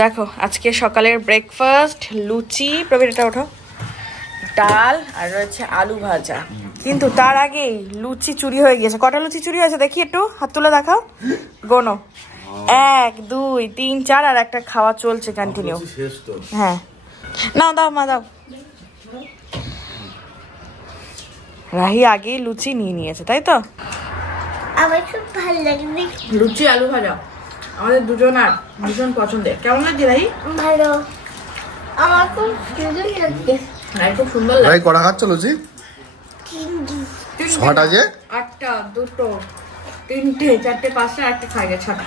দেখো আজকে সকালের ব্রেকফাস্ট লুচি, প্রবীরটা ওঠো, ডাল আর রয়েছে আলু ভাজা। কিন্তু তার আগেই লুচি চুরি হয়ে গিয়েছে। কটা লুচি চুরি হয়েছে দেখি, একটু হাত তুলে দেখাও, গোনো। 1 2 3 4 আর একটা খাওয়া চলছে কন্টিনিউ। হ্যাঁ নাও দাও মা দাও। রাহি আগেই লুচি নিয়ে নিয়েছে, তাই তো? আমার খুব ভালো লাগে লুচি আলু ভাজা আমাদের দুজন আর ভীষণ পছন্দের। কেমন লাগছে রাহি? ভালো, আমার খুব সুন্দর লাগছে। রাহি খুব সুন্দর লাগে। রাহি কটা খাচ্ছ লুচি? 6টা যে 8টা 2টো 3টে 4টে 5টা 8টে খাই গে 6টা।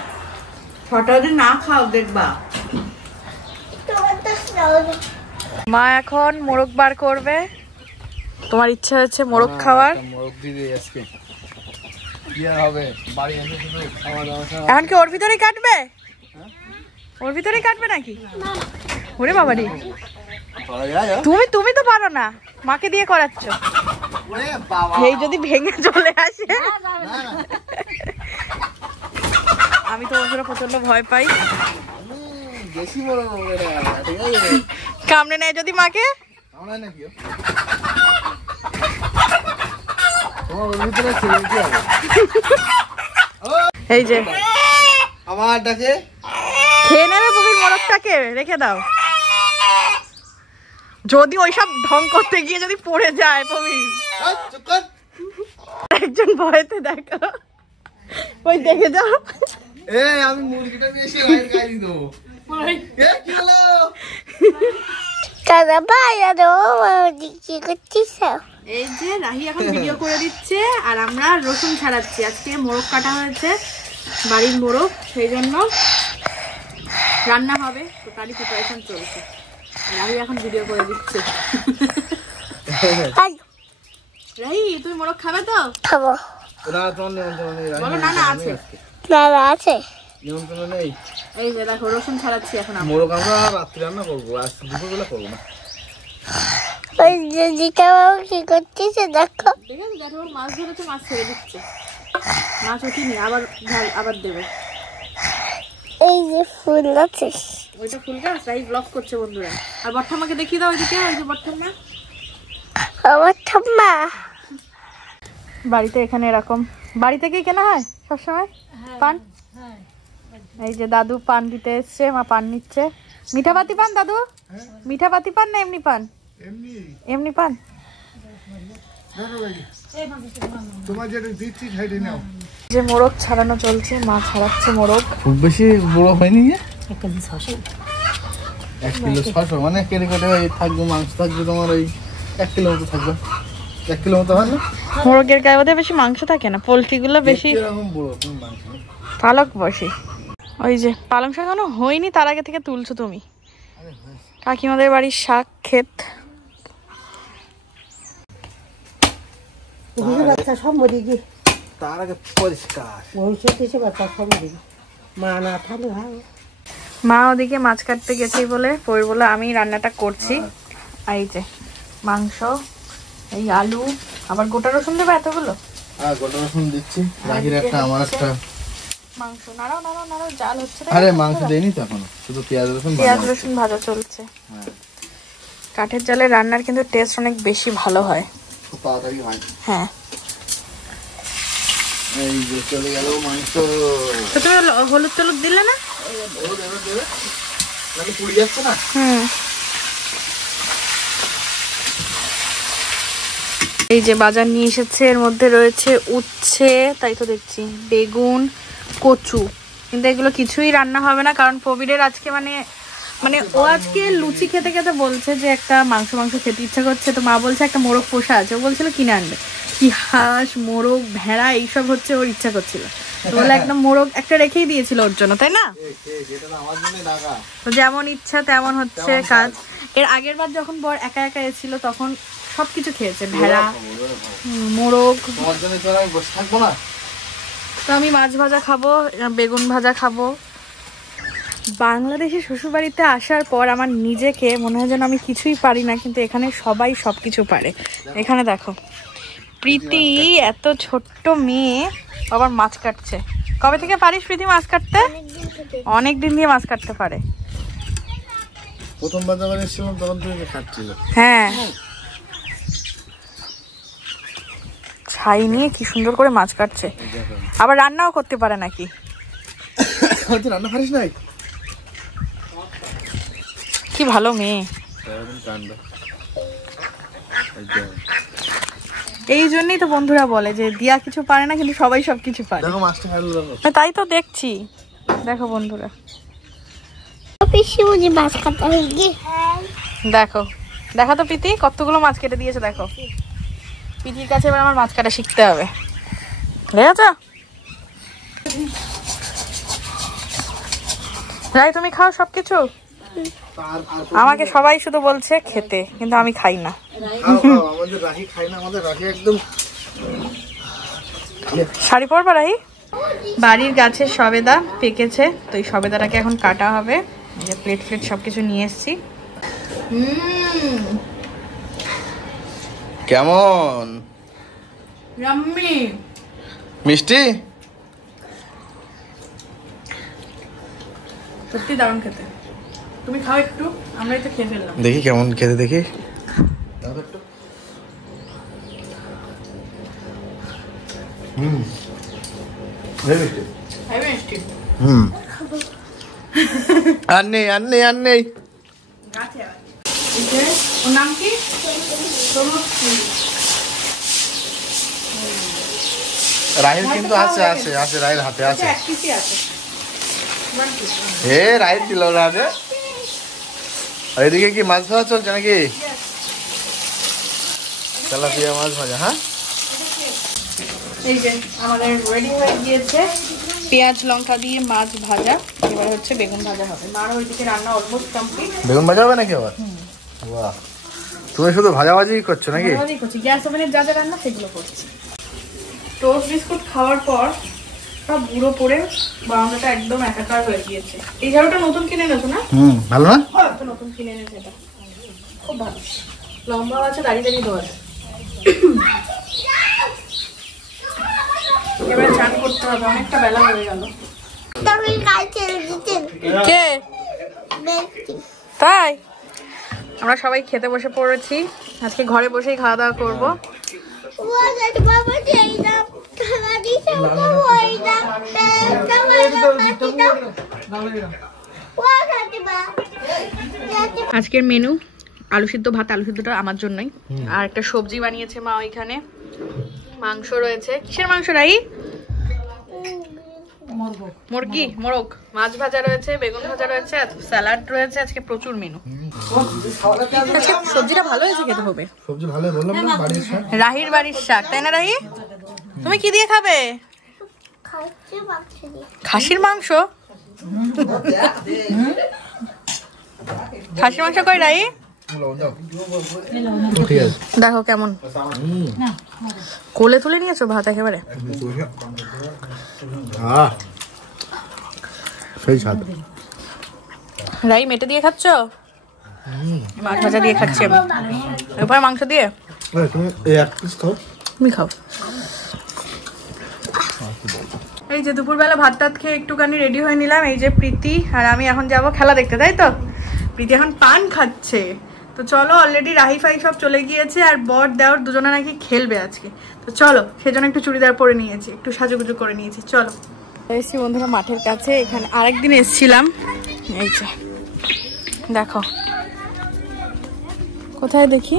6টা যদি না খাও দেখবা। মা এখন মোরগ বার করবে। তোমার ইচ্ছা হচ্ছে মোরগ খাওয়ার? মোরগ দিদি আজকে কি আর হবে, বাড়ি এসে শুধু খাওয়া দাওয়া। এখন কি ওর ভিতরেই কাটবে? ওর ভিতরেই কাটবে নাকি? ওরে বাবা রে, তুমি তো পারো না, মাকে দিয়ে করাচ্ছ। এই যদি ভেঙে চলে আসে, আমি তো ওর প্রচন্ড ভয় পাই। কামড়ে নেয় যদি মাকে? এই যে আমারটাকে খেয়ে নেবে প্রবীর, মোরগটাকে রেখে দাও। যদি ওইসব ঢং করতে গিয়ে যদি পড়ে যায় প্রবীর, একজন ভয়তে দেখো, ওই দেখে যাও। আমি মুরগিটা নিয়ে এসে লাইন গাই দিই দেবো। কি হলো? এই যে রাহি এখন ভিডিও করে দিচ্ছে আর আমরা রসুন ছাড়াচ্ছি। আজকে মোরগ কাটা হয়েছে, বাড়ির মোরগ, সেই জন্য রান্না হবে, তো তারই প্রিপারেশন চলছে। রাহি এখন ভিডিও করে দিচ্ছে। রাহি তুমি মোরগ খাবে তো? খাবো। বলো না না আছে, দাদা আছে নিমন্ত্রণ নেই। এই যে দেখো রসুন ছাড়াচ্ছি এখন। মোরগ আমরা রাত্রি রান্না করবো, আজ দুপুরবেলা করবো না। ওই দিদিটা কি করতেছে দেখো। ঠিক আছে, দেখো মাছ ধরেছে, মাছ ছেড়ে দিচ্ছে। মাছ ওঠিনি, আবার দেবে। এই যে ফুল আছে, ওইটা ফুল গাছ। রাহি ব্লগ করছে বন্ধুরা। আর বট্টামাকে দেখিয়ে দাও ওইদিকে, ওই যে বট্টামা। আমার ঠাম্মা বাড়িতে এখানে এরকম বাড়ি থেকেই কেনা হয় সবসময় পান। এই যে দাদু পান দিতে এসছে, মা পান নিচ্ছে। মিঠাপাতি পান দাদু? মিঠাপাতি পান না এমনি পান? এমনি পান। যে মোরগ ছাড়ানো চলছে, মা ছাড়াচ্ছে মোরগ। খুব বেশি বড় হয়নি, 1 কেজি 600 মানে কেটে কেটে থাকবে, মাংস থাকবে তোমার ওই 1 কিলো মতো থাকবে। 1 কিলো মতো হয় না? মোরগের গায়ে বোধহয় বেশি মাংস থাকে না, পোলট্রি গুলো বেশি পালক বসে। ওই যে পালং শাক এখনো হয়নি, তার আগে থেকে তুলছো তুমি। কাকিমাদের বাড়ির শাক ক্ষেত। তার আগে পরিষ্কার মা ওদিকে মাছ কাটতে গেছি বলে, পরে বলে আমি রান্নাটা করছি। এই যে মাংস, এই আলু, আবার গোটা রসুন দেবে এতগুলো। হ্যাঁ গোটা রসুন দিচ্ছি, রাহির একটা আমার একটা। মাংস নাড়াও নাড়াও নাড়াও, জাল হচ্ছে। আরে মাংস দেইনি তো এখনো, শুধু পেঁয়াজ রসুন ভাজা চলছে। কাঠের জালে রান্নার কিন্তু টেস্ট অনেক বেশি ভালো হয়, খুব তাড়াতাড়ি হয়। হ্যাঁ। এই যে চলে গেল মাংস। তো তুমি হলুদ টলুদ দিলে না? পুড়ে যাচ্ছে না। এই যে বাজার নিয়ে এসেছে, এর মধ্যে রয়েছে উচ্ছে, তাই তো দেখছি, বেগুন, কচু। কিন্তু এগুলো কিছুই রান্না হবে না, কারণ প্রবীরের আজকে মানে ও আজকে লুচি খেতে খেতে বলছে যে একটা মাংস খেতে ইচ্ছা করছে। তো মা বলছে একটা মোরগ পোষা আছে, ও বলছিল কিনে আনবে। কি হাঁস, মোরগ, ভেড়া এইসব হচ্ছে ওর ইচ্ছা করছিল, তো বলে একটা মোরগ একটা রেখেই দিয়েছিল ওর জন্য, তাই না? তো যেমন ইচ্ছা তেমন হচ্ছে কাজ। এর আগের বার যখন বর একা একা এসেছিল তখন সবকিছু খেয়েছে, ভেড়া, মোরগ। তো আমি মাছ ভাজা খাবো, বেগুন ভাজা খাবো। বাংলাদেশে শ্বশুরবাড়িতে আসার পর আমার নিজেকে মনে হয় যেন আমি কিছুই পারি না, কিন্তু এখানে সবাই সবকিছু পারে। এখানে দেখো প্রীতি, এত ছোট্ট মেয়ে আবার মাছ কাটছে। কবে থেকে পারিস প্রীতি মাছ কাটতে? অনেক দিন দিয়ে মাছ কাটতে পারে। প্রথমবার যখন এসেছিলাম তখন তুমি কাটছিল। হ্যাঁ, ছাই নিয়ে কি সুন্দর করে মাছ কাটছে। আবার রান্নাও করতে পারে নাকি? তুই রান্না পারিস নাই? কি ভালো মেয়ে। এই জন্যই তো বন্ধুরা বলে যে দিয়া কিছু পারে না, কিন্তু সবাই সবকিছু পারে। দেখো মাছটা খাইলো দেখো। তাই তো দেখছি। দেখো বন্ধুরা, পিসি বুঝি মাছ কাটা হয়ে গিয়ে দেখো দেখো তো প্রীতি কতগুলো মাছ কেটে দিয়েছে। দেখো প্রীতির কাছে এবার আমার মাছ কাটা শিখতে হবে। দেখেছ রাই, তুমি খাও সবকিছু? আমাকে সবাই শুধু বলছে খেতে, কিন্তু আমি খাই না। আমাদের রাহি খাই না, আমাদের রাহি একদম। শাড়ি পরবা রাহি? বাড়ির গাছের সবেদা পেকেছে, তো এই সবেদাটাকে এখন কাটা হবে। যে প্লেট ফ্লেট সবকিছু নিয়ে এসছি। কেমন রাম্মি মিষ্টি? সত্যি দারুণ খেতে। তুমি খাও একটু, আমরাই তো খেয়ে ফেললাম। দেখি কেমন খেতে, দেখি। আর নেই আর নেই আর নেই। ওর নাম কি? রাহিল কিন্তু আছে আছে আছে, রাহিল হাতে আছে। এ রাহিল দিল না রে। আর এদিকে কি মাছ ভাজা চলছে নাকি? তেলাপিয়া মাছ ভাজা। হ্যাঁ, এই যে আমাদের রেডি হয়ে গিয়েছে পেঁয়াজ লঙ্কা দিয়ে মাছ ভাজা। এবার হচ্ছে বেগুন ভাজা হবে। মার ওইদিকে রান্না অলমোস্ট কমপ্লিট। বেগুন ভাজা হবে নাকি আবার? বাহ, তুমি শুধু ভাজাভাজি করছো নাকি? ভাজাভাজি করছি, গ্যাস ওভেনের যা যা রান্না সেগুলো করছি। টোস্ট বিস্কুট খাওয়ার পর সব বুড়ো পড়ে বারান্দাটা একদম একাকার হয়ে গিয়েছে। এই ঝাড়ুটা নতুন কিনে এনেছো না? ভালো না? তো নতুন কিনে এনেছে, এটা খুব ভালো। লম্বাও আছে, দাঁড়িয়ে দাঁড়িয়ে ধোয়া যায়। এবার চান করতে হবে, অনেকটা বেলা হয়ে গেল। তবে কাল ছেড়ে দিতেন কে? ব্যক্তি তাই আমরা সবাই খেতে বসে পড়েছি। আজকে ঘরে বসেই খাওয়া দাওয়া করবো। বাবা যেই না খানা দিছে ওই না আজকের মেনু আলু সিদ্ধ ভাত। আলু সিদ্ধটা আমার জন্যই। আর একটা সবজি বানিয়েছে মা ওইখানে। মাংস রয়েছে। কিসের মাংস রাই? মুরগি, মোরগ। মাছ ভাজা রয়েছে, বেগুন ভাজা রয়েছে, স্যালাড রয়েছে। আজকে প্রচুর মেনু। সবজিটা ভালো হয়েছে, খেতে হবে। সবজি ভালো বললাম না, বাড়ির শাক। রাহির বাড়ির শাক, তাই না রাহি? তুমি কি দিয়ে খাবে? খাসির মাংস? খাসির মাংস কই রাহি? দেখো কেমন কোলে তুলে নিয়েছো ভাত একেবারে। রাই মেটে দিয়ে খাচ্ছ? মাছ ভাজা দিয়ে খাচ্ছি আমি। এরপর মাংস দিয়ে তুমি খাও। এই যে দুপুরবেলা ভাত টাত খেয়ে একটুখানি রেডি হয়ে নিলাম। এই যে প্রীতি আর আমি এখন যাব খেলা দেখতে, তাই তো? প্রীতি এখন পান খাচ্ছে। তো চলো, অলরেডি রাহি ফাই সব চলে গিয়েছে, আর বর দেওয়ার দুজনে নাকি খেলবে আজকে। তো চলো, সেজন্য একটু চুড়িদার পরে নিয়েছি, একটু সাজুগুজু করে নিয়েছি। চলো এসছি বন্ধুরা মাঠের কাছে। এখানে আরেকদিন এসছিলাম। এই যে দেখো, কোথায় দেখি,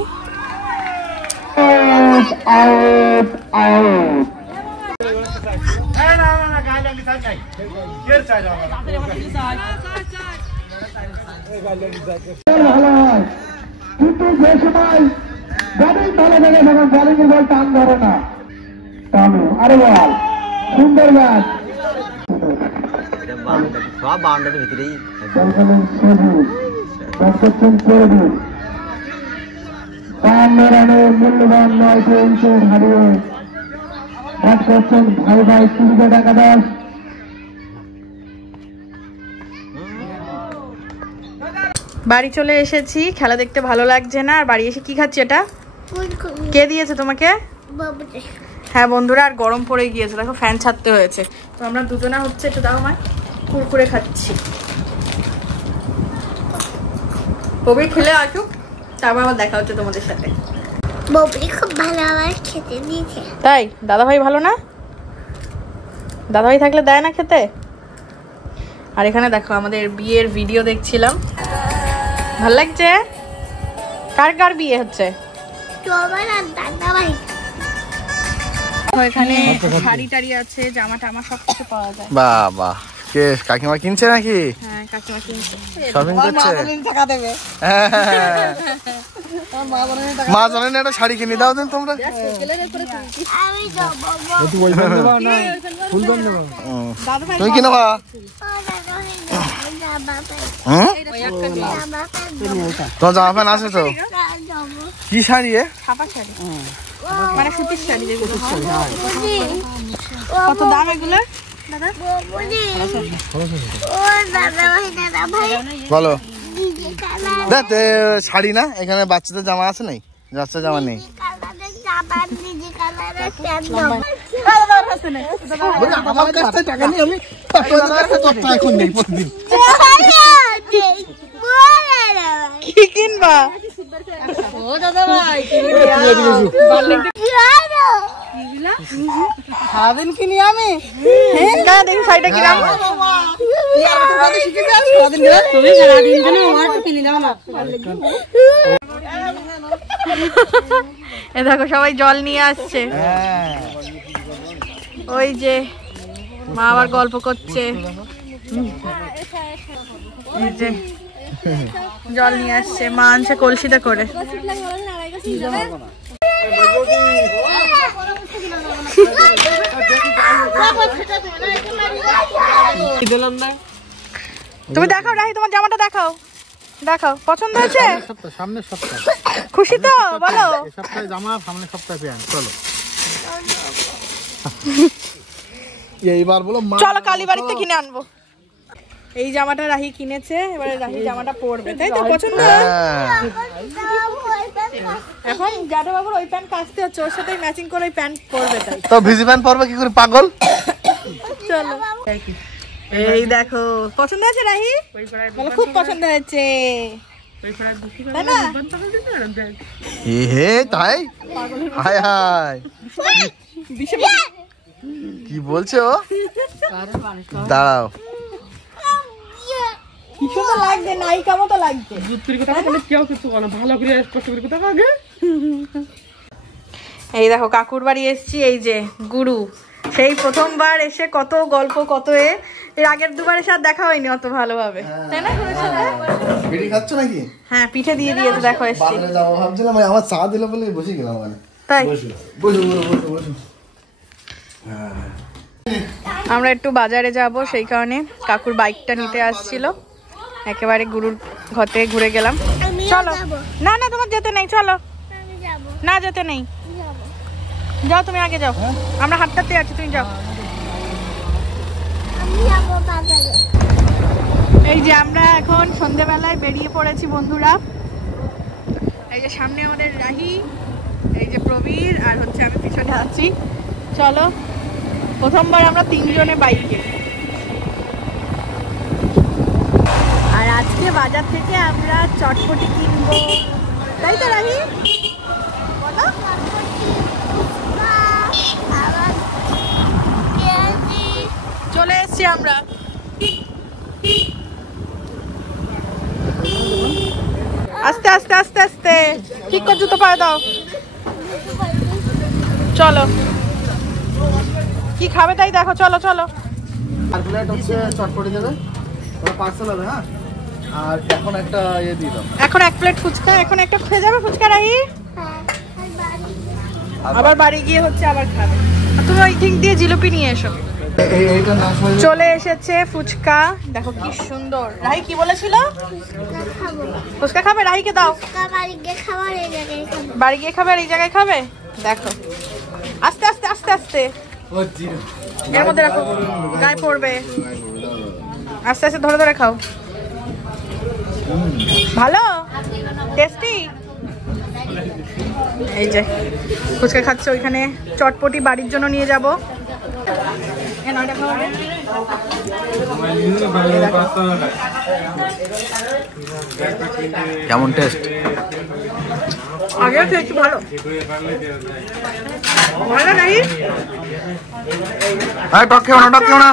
কিন্তু যে সময় ব্যাটিং ভালো থাকে তখন বলিং এর বল টান ধরে না। টানো আরে বল, সুন্দর ব্যাট। সব বাউন্ডারির ভিতরেই রানের মূল্যবান 9টি উইকেট হারিয়ে ব্যাট করছেন ভাই ভাই ক্রিকেট একাদশ। বাড়ি চলে এসেছি। খেলা দেখতে ভালো লাগছে না, আর বাড়ি এসে কি খাচ্ছি? এটা কে দিয়েছে তোমাকে? হ্যাঁ বন্ধুরা, আর গরম পড়ে গিয়েছে, দেখো ফ্যান ছাড়তে হয়েছে। তো আমরা দুজনা হচ্ছে একটু দাও মায় কুরকুরে খাচ্ছি। কবি খেলে আসুক, তারপর আবার দেখা হচ্ছে তোমাদের সাথে। ববি খুব ভালো আমার খেতে দিয়েছে। তাই? দাদাভাই ভালো না? দাদাভাই থাকলে দেয় না খেতে? আর এখানে দেখো আমাদের বিয়ের ভিডিও দেখছিলাম। ভাল লাগছে? কার কার বিয়ে হচ্ছে? তোমার আর দাদা ভাই। এখানে শাড়ি টাড়ি আছে, জামা টামা সবকিছু পাওয়া যায়। বাবা, কে কাকিমা কিনছে নাকি? হ্যাঁ, কাকিমা কিনছে। শপিং করছে। মা জানেন একটা শাড়ি কিনে দাও দেন তোমরা। আমি যাবো তুমি কিনে বা তোমার জামা প্যান্ট আছে তো? কি শাড়ি? ছাপা শাড়ি, মানে সুতির শাড়ি যেগুলো হয়। কত দাম এগুলো দাদা? বলো। দেখ শাড়ি না, এখানে বাচ্চাদের জামা আছে নাই? বাচ্চা জামা নেই। আমার কাছে টাকা নেই, আমি এখন নেই প্রতিদিন। কি কিনবা? সারাদিন কিনি আমি। না দেখি শাড়িটা কিরাম। তুমি সারাদিন কিনে আমার তো কিনে দাও না। এ দেখো সবাই জল নিয়ে আসছে। ওই যে মা আবার গল্প করছে। এই যে জল নিয়ে আসছে, মা আনছে কলসিতে করে। তুমি দেখাও রাহি, তোমার জামাটা দেখাও, দেখাও পছন্দ হয়েছে? সামনের সপ্তাহে খুশি তো? বলো। এই সপ্তাহে জামা, সামনের সপ্তাহে প্যান্ট। চলো এইবার বলো চলো কালীবাড়িতে কিনে আনবো। এই জামাটা রাহি কিনেছে, এবারে রাহি জামাটা পরবে, তাই তো? পছন্দ? এখন জাদু বাবুর ওই প্যান্ট কাচতে হচ্ছে, ওর সাথে ম্যাচিং করে ওই প্যান্ট পরবে। তাই তো ভিজি প্যান্ট পরবে কি করে পাগল? চলো। এই দেখো পছন্দ হয়েছে রাহি? বলো খুব পছন্দ হয়েছে, তাই না? এ হে তাই? হায় হায়, কি বলছো? দাঁড়াও, কি সুন্দর লাগছে, নায়িকা মতো লাগছে। এই দেখো কাকুর বাড়ি এসেছি, এই যে গুরু সেই প্রথমবার এসে কত গল্প, কত এর আগের দুবার এসে আর দেখা হয়নি অত ভালোভাবে, তাই না? গুরুর সাথে বিড়ি খাচ্ছ নাকি? হ্যাঁ, পিঠে দিয়ে দিয়েছে, দেখো এসছি। বাজারে যাবো ভাবছিলাম, আমার চা দিল বলে বসে গেলাম। মানে তাই বসো বসো বসো বসো। আমরা একটু বাজারে যাব, সেই কারণে কাকুর বাইকটা নিতে আসছিল। একেবারে গুরুর ঘরে ঘুরে গেলাম। চলো। না না, তোমার যেতে নেই, চলো। না যেতে নেই, যাও তুমি আগে যাও, আমরা হাঁটতে আছি, তুমি যাও। এই যে আমরা এখন সন্ধ্যেবেলায় বেরিয়ে পড়েছি বন্ধুরা। এই যে সামনে আমাদের রাহি, এই যে প্রবীর, আর হচ্ছে আমি পিছনে আছি। চলো, প্রথমবার আমরা তিনজনে বাইকে। আর আজকে বাজার থেকে আমরা চটপটি কিনবো, তাই তো রাহি? বলো। চলে এসছি আমরা। আস্তে আস্তে আস্তে আস্তে, ঠিক করে জুতো পায়ে দাও। চলো, কি খাবে তাই দেখো, চলো চলো। আর প্লেট হচ্ছে চটপটি দেবে, ওটা পার্সেল হবে। হ্যাঁ, আর এখন একটা ইয়ে দিয়ে দাও। এখন এক প্লেট ফুচকা, এখন একটা খেয়ে যাবে ফুচকা রাহি? আবার বাড়ি গিয়ে হচ্ছে আবার খাবে। আর তুমি ওই দিক দিয়ে জিলিপি নিয়ে এসো। এইটা না চলে এসেছে ফুচকা, দেখো কি সুন্দর। রাহি কি বলেছিল? ফুচকা খাবে? রাহিকে দাও। বাড়ি গিয়ে খাবে আর এই জায়গায় খাবে। দেখো আস্তে আস্তে আস্তে আস্তে, এর মধ্যে রাখো, গায়ে পড়বে। আস্তে আস্তে ধরে ধরে খাও। ভালো টেস্টি। এই যে ফুচকা খাচ্ছে, ওইখানে চটপটি বাড়ির জন্য নিয়ে যাব। কেমন টেস্ট? আগে খেয়েছি, ভালো ভালো নাই। টক খেও না, টক খেও না।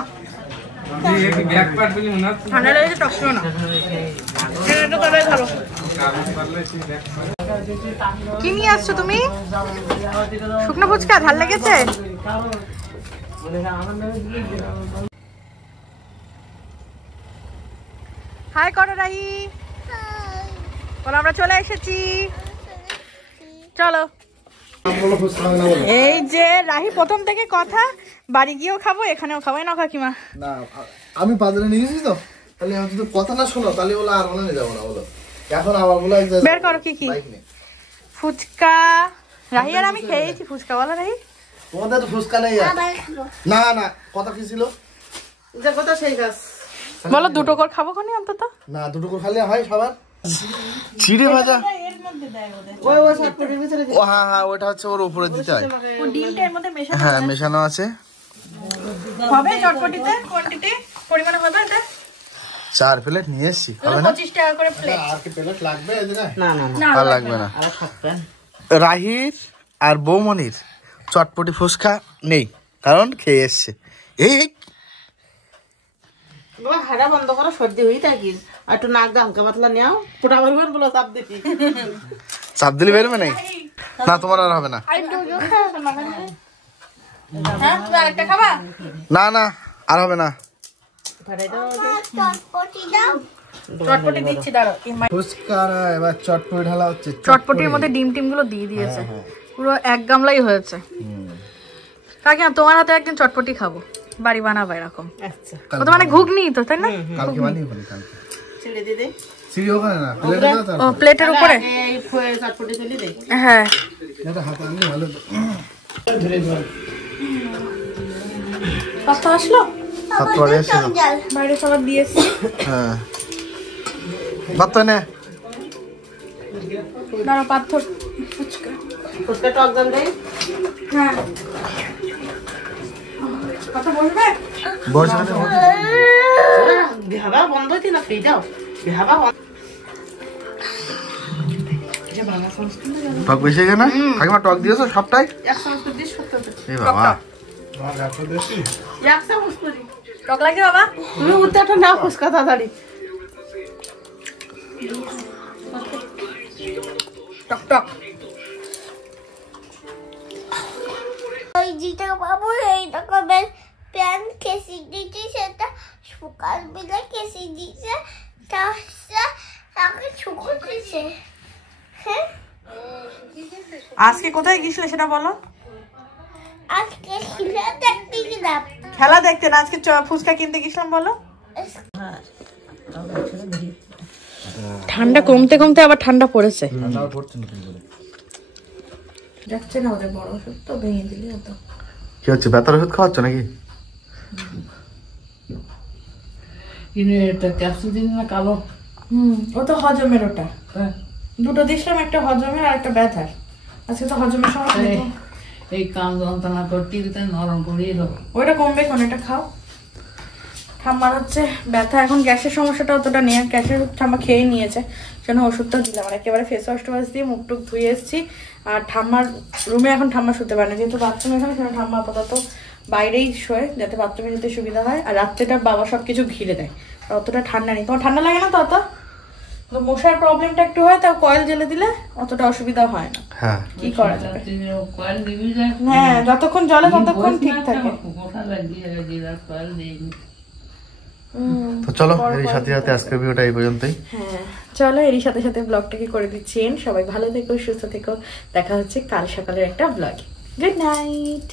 ঠান্ডা লেগেছে, টক খেও না। এটা তবে ভালো। কি নিয়ে আসছো তুমি? শুকনো ফুচকা ঝাল লেগেছে? হাই করো রাহি, বলো আমরা চলে এসেছি, চলো। এই যে রাহি প্রথম থেকে কথা, বাড়ি গিয়েও খাবো এখানেও খাবো না কাকিমা। না আমি বাজারে নিয়ে গেছি তো, তাহলে যদি কথা না শোনো তাহলে বলো আর বলে নিয়ে যাবো না। বলো এখন আবার বলো বের করো কি কি। ফুচকা রাহি আর আমি খেয়েছি ফুচকা, বলো রাহি। তোমাদের তো ফুচকা নেই। না না কথা কি ছিল? যে কথা সেই গাছ বলো দুটো করে খাবো কোনি অন্তত। না দুটো করে খালি হয় সবার। চিড়ে ভাজা ওই চটপটির ভিতরে ও হ্যাঁ হ্যাঁ, ওটা হচ্ছে ওর উপরে দিতে হয়। ও ডিমটা এর মধ্যে মেশানো হ্যাঁ মেশানো আছে। হবে চটপটিতে কোয়ান্টিটি পরিমাণে হবে এটা? 4 প্লেট নিয়ে এসেছি, হবে না? 25 টাকা করে প্লেট। আর কি প্লেট লাগবে এদিকে? না না না আর লাগবে না। আর থাকবেন রাহির আর বৌমনির চটপটি ফুচকা নেই, কারণ খেয়ে এসছে। এই বাবা হাড়া বন্ধ করো, সর্দি হয়ে থাকি। আর একটু নাক দা হালকা পাতলা নেও, পুটা করবেন বলো চাপ দেখি। চাপ দিলে বেরোবে নাই? না তোমার আর হবে না। হ্যাঁ তুমি আরেকটা খাবা? না না আর হবে না। চটপটি দাও। চটপটি দিচ্ছি, দাঁড়াও। ফুচকা এবার চটপটি ঢালা হচ্ছে। চটপটির মধ্যে ডিম টিম গুলো দিয়ে দিয়েছে, পুরো এক গামলাই হয়েছে। কাকিমা তোমার হাতে একদিন চটপটি খাবো, বাড়ি বানাবো এরকম। আচ্ছা ও তো মানে ঘুগনি তো, তাই না? কালকে বানিয়ে ফেলি কালকে। ছেড়ে দিয়ে দে। সিঁড়ি ওখানে না, প্লেটে দাও তার। ও প্লেটের উপরে। এই চটপটি তুলি দে। হ্যাঁ এটা হাতে আনলে ভালো তো। পাস্তা আসলো, তারপরে এসে বাইরে সবার দিয়েছি। হ্যাঁ বাত নে। দাঁড়া পাথর ফুচকা। ফুচকা টক জাল দেই। হ্যাঁ কথা বলবে? বসে নে। বিহাবা বন্ধ হইতে না ফ্রি দাও। বিহাবা বন্ধ। টক বেশি গেছে না? কাকিমা টক দিয়েছো সবটাই? এক চামচ করে দিস সত্য। এই বাবা এক চামচ করি। টক লাগে বাবা? তুমি উত্তরটা নাও ফুচকা তাড়াতাড়ি। টক টক। ওই যেটা বাবু এই রকমের প্যান খেসি দিচ্ছে, সেটা শুকাল বিলে খেসি দিচ্ছে, তাকে শুকোতেছে। হ্যাঁ আজকে কোথায় গেছিলে সেটা বলো। আজকে খিলে দেখতে গেলাম। খেলা দেখতে না, আজকে ফুচকা কিনতে গেছিলাম বলো। ঠান্ডা কমতে কমতে আবার ঠান্ডা পড়েছে। যাচ্ছে না ওদের বড় ওষুধ তো ভেঙে দিলি তো। কি হচ্ছে, ব্যথার ওষুধ খাওয়াচ্ছ নাকি? কালো ও তো হজমের, ওটা দুটো দিছিলাম, একটা হজমের আর একটা ব্যথার। আজকে তো হজমের সমস্যা। এই কাম যন্ত্রণা করতে নরম করিয়ে দেবো। ওইটা কমবে কোন, এটা খাও। ঠাম্মার হচ্ছে ব্যথা, এখন গ্যাসের সমস্যাটা অতটা নেই, গ্যাসের ঠাম্মা খেয়ে নিয়েছে, সেজন্য ওষুধটা দিলাম। আর একেবারে ফেস ওয়াশ টোয়াশ দিয়ে মুখ টুক ধুয়ে এসেছি। আর ঠাম্মার রুমে এখন ঠাম্মা শুতে পারে না, যেহেতু বাথরুম এখানে, সেখানে ঠাম্মা আপাতত বাইরেই শোয়, যাতে বাথরুমে যেতে সুবিধা হয়। আর রাত্রেটা বাবা সবকিছু ঘিরে দেয়, আর অতটা ঠান্ডা নেই। তোমার ঠান্ডা লাগে না তো অত? তো মশার প্রবলেমটা একটু হয়, তাও কয়েল জ্বেলে দিলে অতটা অসুবিধা হয় না। হ্যাঁ কি করা যাবে? হ্যাঁ যতক্ষণ জ্বলে ততক্ষণ ঠিক থাকে। তো চলো এর সাথে সাথে আজকের ভিডিওটা এই পর্যন্তই। হ্যাঁ চলো এরই সাথে সাথে ব্লগটাকে করে দিচ্ছি। সবাই ভালো থেকো, সুস্থ থেকো। দেখা হচ্ছে কাল সকালের একটা ব্লগে। Good night.